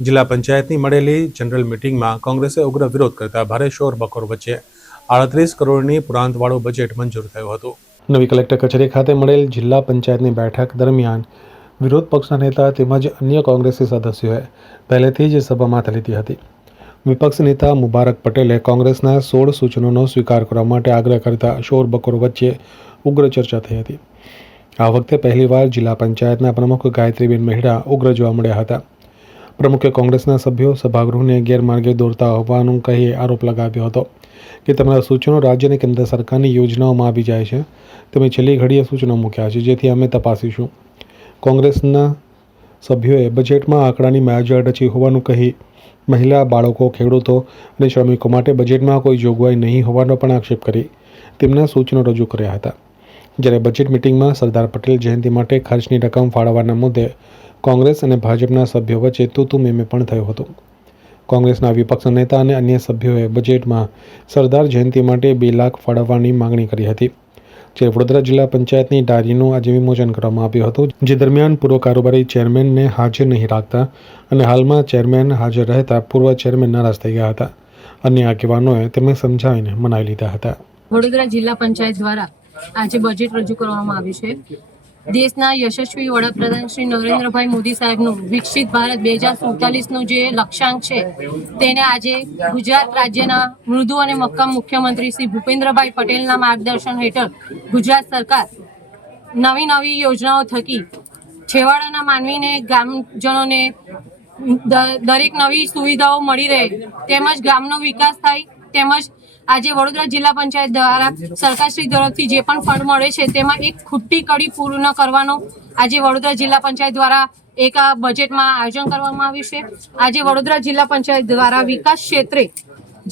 જિલ્લા પંચાયતની મળેલી જનરલ મીટિંગમાં કોંગ્રેસે ઉગ્ર વિરોધ કરતા ભારે શોર બકોર વચ્ચે 38 કરોડની પુરાંતવાળું બજેટ મંજૂર થયું હતું। નવી કલેક્ટર કચેરી ખાતે મળેલ જિલ્લા પંચાયતની બેઠક દરમિયાન વિરોધ પક્ષના નેતા તેમજ અન્ય કોંગ્રેસી સદસ્યોએ પહેલેથી જ સભામાં હાથ લીધી હતી। વિપક્ષ નેતા મુબારક પટેલે કોંગ્રેસના 16 સૂચનોનો સ્વીકાર કરવા માટે આગ્રહ કરતા શોર બકોર વચ્ચે ઉગ્ર ચર્ચા થઈ હતી। આ વખતે પહેલીવાર જિલ્લા પંચાયતના પ્રમુખ ગાયત્રીબેન મહેડા ઉગ્ર જોવા મળ્યા હતા। પ્રમુખે કોંગ્રેસના સભ્યો સભાગૃહને ગેરમાર્ગે દોરતા હોવાનું કહી આરોપ લગાવ્યો હતો કે તમારા સૂચનો રાજ્ય અને કેન્દ્ર સરકારની યોજનાઓમાં આવી જાય છે। તમે છેલ્લી ઘડીએ સૂચનો મૂક્યા છે, જેથી અમે તપાસીશું। કોંગ્રેસના સભ્યોએ બજેટમાં આંકડાની માયાજાળ રચી હોવાનું કહી મહિલા, બાળકો, ખેડૂતો અને શ્રમિકો માટે બજેટમાં કોઈ જોગવાઈ નહીં હોવાનો પણ આક્ષેપ કરી તેમના સૂચનો રજૂ કર્યા હતા। જ્યારે બજેટ મિટિંગમાં સરદાર પટેલ જયંતિ માટે ખર્ચની રકમ ફાળવવાના મુદ્દે કોંગ્રેસ અને ભાજપના સભ્યો વચ્ચે તૂતુ મેમે પણ થયું હતું। કોંગ્રેસના વિપક્ષ નેતા અને અન્ય સભ્યોએ બજેટમાં સરદાર જયંતિ માટે 2 લાખ ફાળવવાની માંગણી કરી હતી। જે વડોદરા જિલ્લા પંચાયતની ડાયરીનું આજે વિમોચન કરવામાં આવ્યું હતું, જે દરમિયાન પૂર્વ કારોબારી ચેરમેનને હાજર નહીં રાખતા અને હાલમાં ચેરમેન હાજર રહેતા પૂર્વ ચેરમેન નારાજ થઈ ગયા હતા। અન્ય આગેવાનોએ તેમને સમજાવીને મનાવી લીધા હતા। વડોદરા જિલ્લા પંચાયત દ્વારા આજે બજેટ રજૂ કરવામાં આવ્યું છે। દેશના યશસ્વી વડાપ્રધાન શ્રી નરેન્દ્રભાઈ મોદી સાહેબનું વિકસિત ભારત 2047નું જે લક્ષ્યાંક છે તેને આજે ગુજરાત રાજ્યના મૃદુ અને મક્કમ મુખ્યમંત્રી શ્રી ભૂપેન્દ્રભાઈ પટેલના માર્ગદર્શન હેઠળ ગુજરાત સરકાર નવી યોજનાઓ થકી છેવાડાના માનવીને, ગામજનોને દરેક નવી સુવિધાઓ મળી રહે તેમજ ગામનો વિકાસ થાય તેમજ આજે વડોદરા જિલ્લા પંચાયત દ્વારા સરકારશ્રી તરફથી જે પણ ફંડ મળે છે તેમાં એક ખૂટી કડી પૂર્ણ કરવાનો આજે વડોદરા જિલ્લા પંચાયત દ્વારા એક બજેટમાં આયોજન કરવામાં આવ્યું છે। આજે વડોદરા જિલ્લા પંચાયત દ્વારા વિકાસ ક્ષેત્રે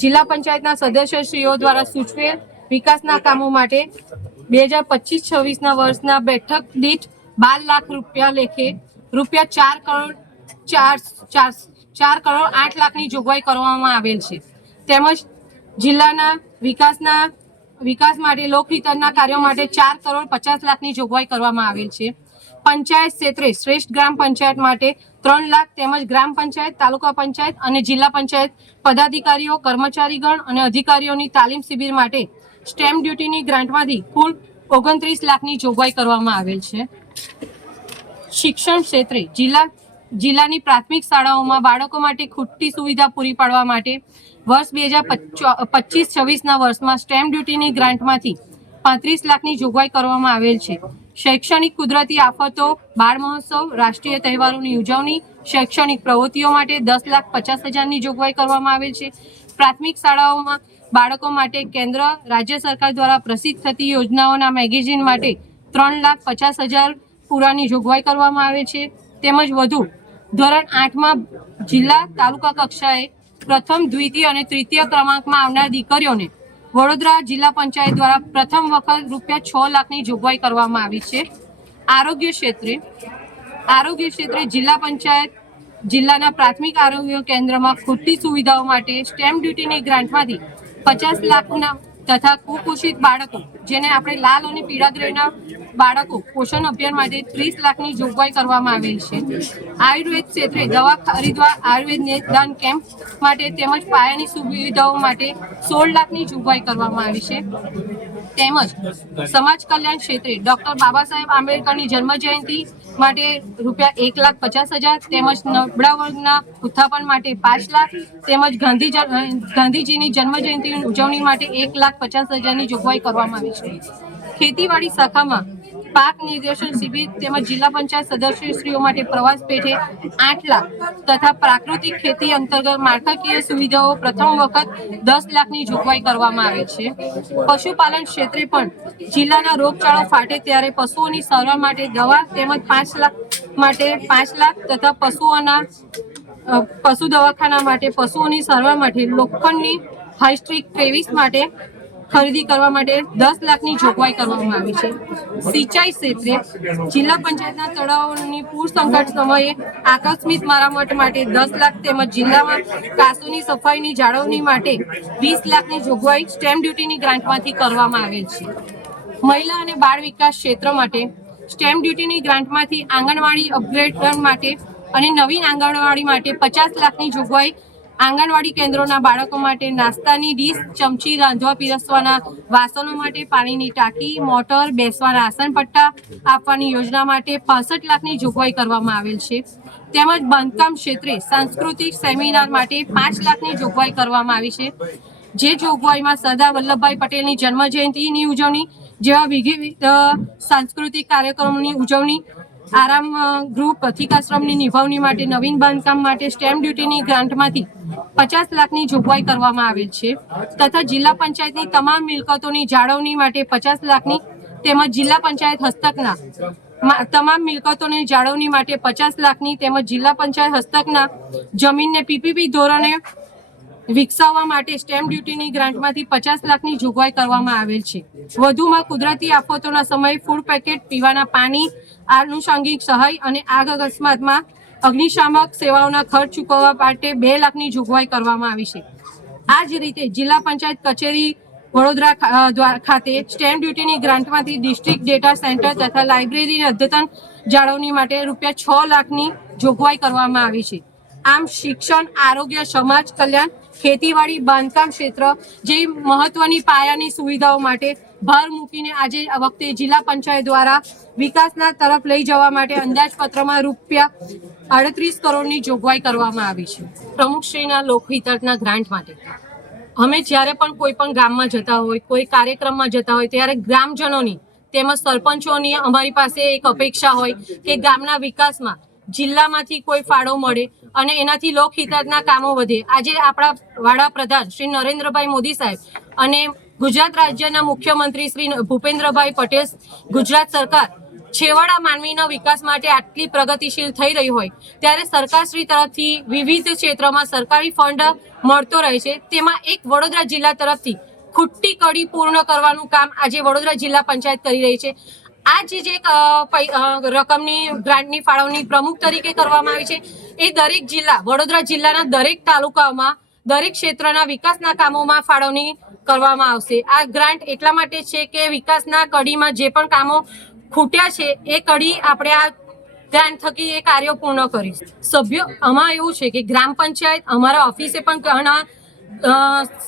જિલ્લા પંચાયતના સદસ્યશ્રીઓ દ્વારા સૂચવેલ વિકાસના કામો માટે 2025-26ના વર્ષના બેઠક દીઠ 12 લાખ રૂપિયા લેખે રૂપિયા 4 કરોડ 8 લાખની જોગવાઈ કરવામાં આવેલ છે। તેમજ જિલ્લાના વિકાસ માટે લોકહિતના કાર્યો માટે 4 કરોડ 50 લાખની જોગવાઈ કરવામાં આવેલ છે। પંચાયત ક્ષેત્રે શ્રેષ્ઠ ગ્રામ પંચાયત માટે 3 લાખ તેમજ ગ્રામ પંચાયત, તાલુકા પંચાયત અને જિલ્લા પંચાયત પદાધિકારીઓ, કર્મચારીગણ અને અધિકારીઓની તાલીમ શિબિર માટે સ્ટેમ્પ ડ્યુટીની ગ્રાન્ટમાંથી કુલ 29 લાખની જોગવાઈ કરવામાં આવેલ છે। શિક્ષણ ક્ષેત્રે જિલ્લાની પ્રાથમિક શાળાઓમાં બાળકો માટે ખૂટતી સુવિધા પૂરી પાડવા માટે વર્ષ 2025-26ના વર્ષમાં સ્ટેમ્પ ડ્યુટીની ગ્રાન્ટમાંથી 35 લાખની જોગવાઈ કરવામાં આવેલ છે। શૈક્ષણિક કુદરતી આફતો, બાળ મહોત્સવ, રાષ્ટ્રીય તહેવારોની ઉજવણી, શૈક્ષણિક પ્રવૃત્તિઓ માટે 10,50,000ની જોગવાઈ કરવામાં આવેલ છે। પ્રાથમિક શાળાઓમાં બાળકો માટે કેન્દ્ર રાજ્ય સરકાર દ્વારા પ્રસિદ્ધ થતી યોજનાઓના મેગેઝિન માટે 3,50,000 પૂરાની જોગવાઈ કરવામાં આવે છે। તેમજ વધુ ધોરણ 8માં જિલ્લા તાલુકા કક્ષાએ પ્રથમ, દ્વિતીય અને તૃતીય ક્રમાંકમાં આવનાર દીકરીઓને વડોદરા જિલ્લા પંચાયત દ્વારા પ્રથમ વખત રૂપિયા 6 લાખની જોગવાઈ કરવામાં આવી છે। આરોગ્ય ક્ષેત્રે જિલ્લા પંચાયત જિલ્લાના પ્રાથમિક આરોગ્ય કેન્દ્રમાં ખૂટતી સુવિધાઓ માટે સ્ટેમ્પ ડ્યુટીની ગ્રાન્ટમાંથી 50 લાખના તથા કુપોષિત બાળકો, જેને આપણે લાલ અને પીળા ગ્રેડના બાળકો પોષણ અભિયાન માટે 30 લાખની જોગવાઈ કરવામાં આવેલ છે। આયુર્વેદ ક્ષેત્રે દવા ખરીદવા આયુર્વેદ નિદાન કેમ્પ માટે તેમજ પાયાની સુવિધાઓ માટે 16 લાખની જોગવાઈ કરવામાં આવી છે। તેમજ સમાજ કલ્યાણ ક્ષેત્રે ડોક્ટર બાબા સાહેબ આંબેડકરની જન્મ જયંતિ માટે રૂપિયા 1,50,000 તેમજ નબળા વર્ગના ઉત્થાપન માટે 5 લાખ તેમજ ગાંધીજીની જન્મ જયંતિની ઉજવણી માટે 1,50,000ની જોગવાઈ કરવામાં આવી છે। ખેતીવાડી શાખામાં પાક નિર્દેશન શિબિર તેમજ જિલ્લા પંચાયત સદસ્યશ્રીઓ માટે પ્રવાસ પેઠે 8 લાખ તથા પ્રાકૃતિક ખેતી અંતર્ગત માળખાકીય સુવિધાઓ પ્રથમ વખત 10 લાખની જોગવાઈ કરવામાં આવે છે। પશુપાલન ક્ષેત્રે પણ જિલ્લાના રોગચાળો ફાટે ત્યારે પશુઓની સારવાર માટે દવા તેમજ 5 લાખ માટે 5 લાખ તથા પશુ દવાખાના માટે પશુઓની સારવાર માટે લોખંડની હાઈસ્ટ્રીક 23 માટે ખરીદી કરવા માટે 10 લાખની જોગવાઈ કરવામાં આવી છે। સિંચાઈ ક્ષેત્રે જિલ્લા પંચાયતના તળાવોની પૂર સંકટ સમયે આકસ્મિક મરામત માટે 10 લાખ તેમજ જિલ્લામાં કાસોની સફાઈની જાળવણી માટે 20 લાખની જોગવાઈ સ્ટેમ્પ ડ્યુટીની ગ્રાન્ટમાંથી કરવામાં આવેલ છે। મહિલા અને બાળ વિકાસ ક્ષેત્ર માટે સ્ટેમ્પ ડ્યુટીની ગ્રાન્ટમાંથી આંગણવાડી અપગ્રેડન માટે અને નવીન આંગણવાડી માટે 50 લાખની જોગવાઈ, આંગણવાડી કેન્દ્રોના બાળકો માટે નાસ્તાની ડીશ, ચમચી, રાંધવા પીરસવાના વાસણો માટે પાણીની ટાંકી, મોટર, બેસવાના આસનપટ્ટા આપવાની યોજના માટે 65 લાખની જોગવાઈ કરવામાં આવેલ છે. તેમજ બાંધકામ ક્ષેત્રે સાંસ્કૃતિક સેમિનાર માટે 5 લાખની જોગવાઈ કરવામાં આવી છે. જે જોગવાઈમાં સરદાર વલ્લભભાઈ પટેલની જન્મજયંતિની ઉજવણી જેવા વિવિધ સાંસ્કૃતિક કાર્યક્રમોની ઉજવણી, આરામ ગૃહ, પથિકાશ્રમની નિભાવણી માટે નવીન બાંધકામ માટે સ્ટેમ્પ ડ્યુટીની ગ્રાન્ટમાંથી 50 લાખની જોગવાઈ કરવામાં આવેલ છે તથા જિલ્લા પંચાયતની તમામ મિલકતોની જાળવણી માટે 50 લાખની તેમજ જિલ્લા પંચાયત હસ્તકના તમામ મિલકતોની જાળવણી માટે 50 લાખની તેમજ જિલ્લા પંચાયત હસ્તકના જમીનને પીપીપી ધોરણે વિકસાવવા માટે સ્ટેમ્પ ડ્યુટીની ગ્રાન્ટમાંથી 50 લાખની જોગવાઈ કરવામાં આવેલ છે. વધુમાં કુદરતી આફતોના સમયે ફૂડ પેકેટ, પીવાના પાણી, આનુષંગિક સહાય અને આગ અકસ્માતમાં અગ્નિશામક સેવાઓના ખર્ચ ચૂકવવા માટે 2 લાખની જોગવાઈ કરવામાં આવી છે. આ જ રીતે જિલ્લા પંચાયત કચેરી વડોદરા ખાતે સ્ટેમ્પ ડ્યુટીની ગ્રાન્ટમાંથી ડિસ્ટ્રિક્ટ ડેટા સેન્ટર તથા લાઇબ્રેરીની અદ્યતન જાળવણી માટે ₹6 લાખની જોગવાઈ કરવામાં આવી છે. આમ શિક્ષણ, આરોગ્ય, સમાજ કલ્યાણ, ખેતીવાડી, બાંધકામ ક્ષેત્ર જેવી મહત્વની પાયાની સુવિધાઓ માટે ભાર મૂકીને આજે આ વખતે જિલ્લા પંચાયત દ્વારા વિકાસના તરફ લઈ જવા માટે અંદાજપત્રમાં ₹38 કરોડની જોગવાઈ કરવામાં આવી છે. પ્રમુખશ્રીના લોકહિતના ગ્રાન્ટ માટે અમે જ્યારે પણ કોઈ પણ ગામમાં જતા હોય, કોઈ કાર્યક્રમમાં જતા હોય ત્યારે ગ્રામજનોની તેમજ સરપંચોની અમારી પાસે એક અપેક્ષા હોય કે ગામના વિકાસમાં જિલ્લામાંથી કોઈ ફાળો મળે અને એનાથી લોકહિતના કામો વધે. આજે આપણા વડાપ્રધાન શ્રી નરેન્દ્રભાઈ મોદી સાહેબ અને ગુજરાત રાજ્યના મુખ્યમંત્રી શ્રી ભૂપેન્દ્રભાઈ પટેલ, ગુજરાત સરકાર છેવાડા માનવીના વિકાસ માટે આટલી પ્રગતિશીલ થઈ રહી હોય ત્યારે સરકારશ્રી તરફથી વિવિધ ક્ષેત્રમાં સરકારી ફંડ મળતો રહે છે. તેમાં એક વડોદરા જિલ્લા તરફથી ખૂટતી કડી પૂર્ણ કરવાનું કામ આજે વડોદરા જિલ્લા પંચાયત કરી રહી છે. આ જે રકમની ગ્રાન્ટની ફાળવણી પ્રમુખ તરીકે કરવામાં આવી છે એ દરેક જિલ્લા, વડોદરા જિલ્લાના દરેક તાલુકાઓમાં દરેક ક્ષેત્રના વિકાસના કામોમાં ફાળવણી કરવામાં આવશે. આ ગ્રાન્ટ એટલા માટે છે કે વિકાસના કડીમાં જે પણ કામો ખૂટ્યા છે એ કડી આપણે આ ગ્રાન્ટ થકી એ કાર્યો પૂર્ણ કરીશું. સભ્યો આમાં એવું છે કે ગ્રામ પંચાયત અમારા ઓફિસે પણ ઘણા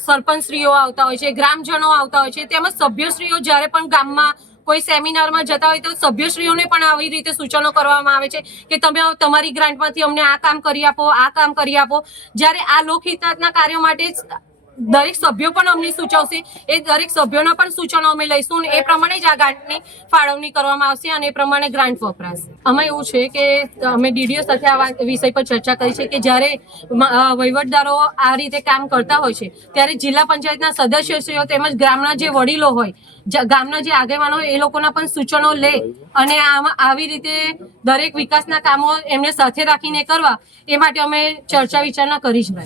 સરપંચશ્રીઓ આવતા હોય છે, ગ્રામજનો આવતા હોય છે, તેમજ સભ્યશ્રીઓ જ્યારે પણ ગામમાં કોઈ સેમિનારમાં જતા હોય તો સભ્યશ્રીઓને પણ આવી રીતે સૂચનો કરવામાં આવે છે કે તમે તમારી ગ્રાન્ટમાંથી અમને આ કામ કરી આપો, આ કામ કરી આપો. જ્યારે આ લોકહિતના કાર્યો માટે દરેક સભ્યો પણ અમને સૂચવશે, એ દરેક સભ્યોના પણ સૂચનો અમે લઈશું અને એ પ્રમાણે જ આ ગ્રાન્ટની ફાળવણી કરવામાં આવશે અને એ પ્રમાણે ગ્રાન્ટ વપરાશે. આમાં એવું છે કે અમે ડીડીઓ સાથે આ વિષય પર ચર્ચા કરી છે કે જ્યારે વહીવટદારો આ રીતે કામ કરતા હોય છે ત્યારે જિલ્લા પંચાયતના સદસ્યશ્રીઓ તેમજ ગામના જે વડીલો હોય, ગામના જે આગેવાનો હોય એ લોકોના પણ સૂચનો લે અને આમાં આવી રીતે દરેક વિકાસના કામો એમને સાથે રાખીને કરવા એ માટે અમે ચર્ચા વિચારણા કરી જ રહ્યા.